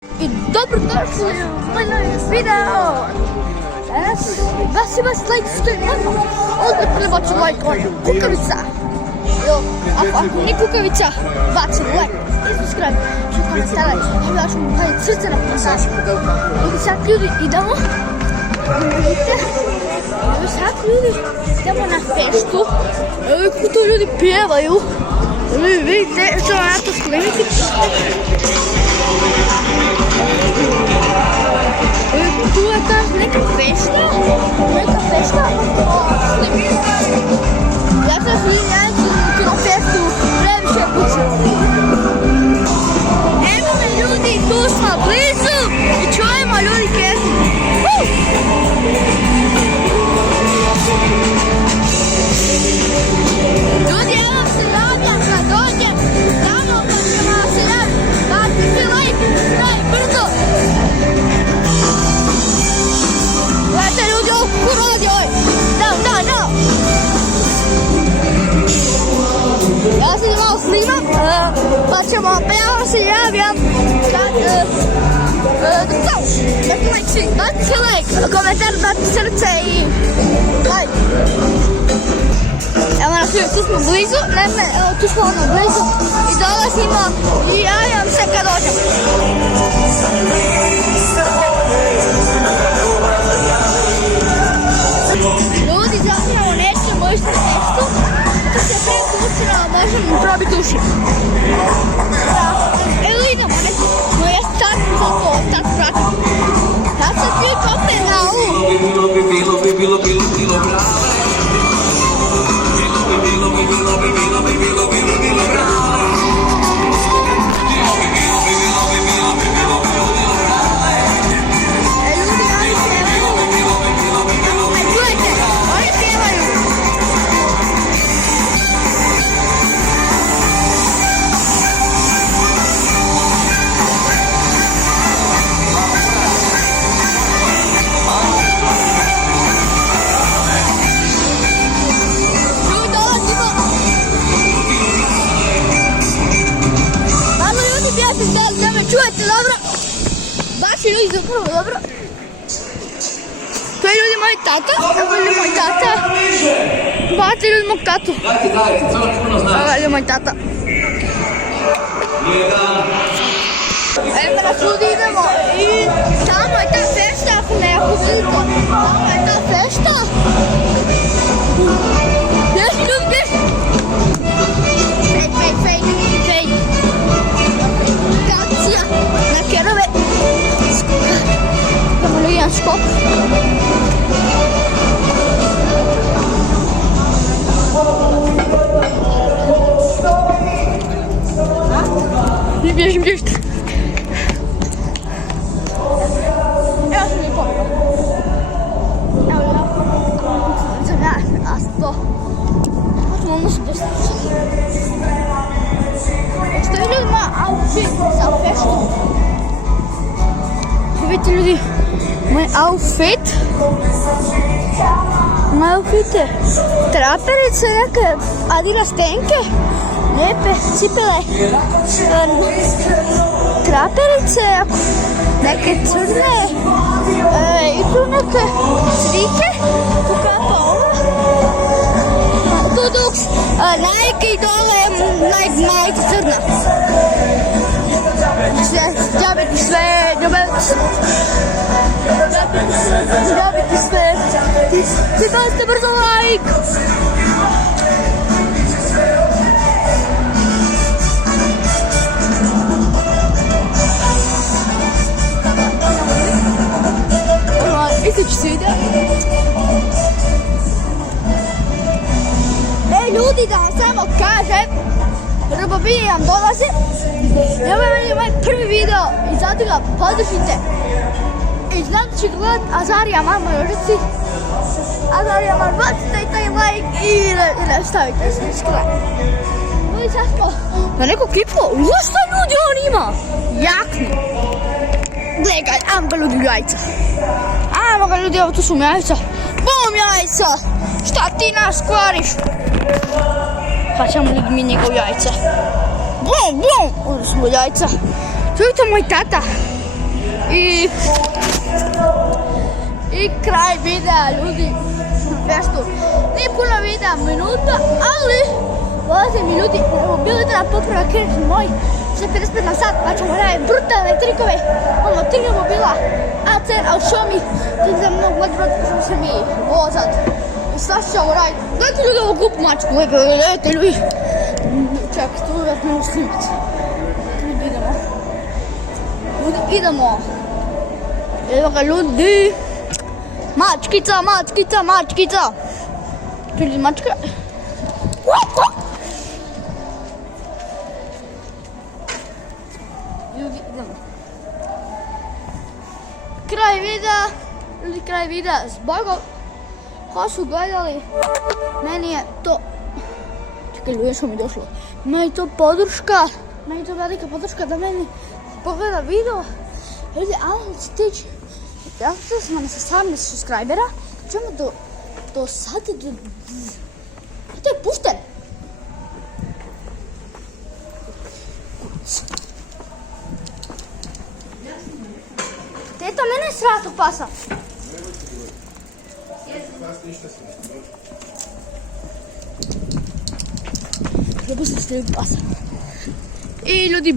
I dobrodošli u moj novi video! Danas vas like što je normalno. Odmah prebaču like on kukavica. Ako nije kukavica, baci like i subscribe. Što komentara, ja ću mu kaj srce na komentar. I sad ljudi idemo. Vidite, sad ljudi idemo na feštu. Evo kako to ljudi pjevaju. Vidite što vam ja to snimiti. Tu je ta neka fešta, ja sam svinjac u tom festu previše pušao. Evo me ljudi, tu smo blizu i čujemo ljudi kesu. Ljudi, evo se javljam kad dođem, tamo kad ćemo se javiti, dajte si like, brzo. Gledajte ljudi, ovo kako radi ovaj. Da. Ja se malo snimam, pa ćemo, pa ja vam se javljam kad, dajte si like, komentar, dajte srce i like. Evo nas ljudi, tu smo blizu, evo tu smo ono blizu i dolazimo i javljam se kad dođem. Ljudi, zapravo nećemo ići na festu, to se preko učinilo, možemo probiti uši. Evo idemo, no ja startam za to, tad pratim. Tad se svi kope na čujete dobro? Baš je ljudi zapravo dobro. To je ljudi moj tata. Evo je moj tata. Bate ljudi moj tatu. Evo je moj tata. Evo nas ljudi idemo i tamo je ta fešta, ako ne vidite. Tamo je ta fešta. Bježi ljudi, bježi. Fake. Na kerove. Idemo li jedan skok. Bježim. Evo sam mi pomio. Evo ja. Sam ja, a to. Možemo ono se desiti. Što je ljudi moja outfit za feštu? Vidite ljudi, moj outfit je traperice, neke Adidas tenke, lijepe cipele, traperice, neke crne i tu neke slike, tu kapa ova, tu duk, Nike i dole Nike crna. Zabiti sve, zabiti sve, ti bacite brzo like. Istići se ide. Ljudi, da vam samo kažem, Robobijam dolazi. Ovo je moj prvi video i zato ga podržite. I zato ću gledat Azarija Marmor Rožici. Azarija Marmor, bacite taj like i ne stavite subscribe. Ljudi, sad smo na neku kipu. Znaš šta ljudi on ima? Jaknu. Gledaj, ajmo ga ljudi jajca. Ajmo ga ljudi, evo tu su mi jajca. Bum jajca! Šta ti nas kvariš? Pa ćemo ljudi mi njegov jajca. Bum! Ovo smo jajca. Čujte moj tata. I kraj videa, ljudi. Nešto. Nije puno videa, minuta, ali 20 minuti. Evo, bilo da poprava kreći moj 45 na sat, pa ćemo raditi brutalne trikove. Imamo 3 automobila, ACR, a u šomi, ti za mnog odbrot, što se mi vozat. I šta ćemo raditi? Gledajte ljudi ovu glupu mačku, gledajte ljudi. Čak, tu vas ne mogu snimati. Idemo. Idemo. Evo ga ljudi. Mačkica, mačkica, mačkica. Tu je mačka. Ljudi, idemo. Kraj videa s Bogom. Ko su gledali, meni je to... Čekaj, ljudi, što mi je došlo. Meni je to podrška. Meni je to velika podrška da meni pogleda video. Ljudi, ali stići. Ja smo na 17 subscribera. Ćemo do sada... To je pušten. Teta, mene je srat u pasa. Propustili ste pasa. I ljudi,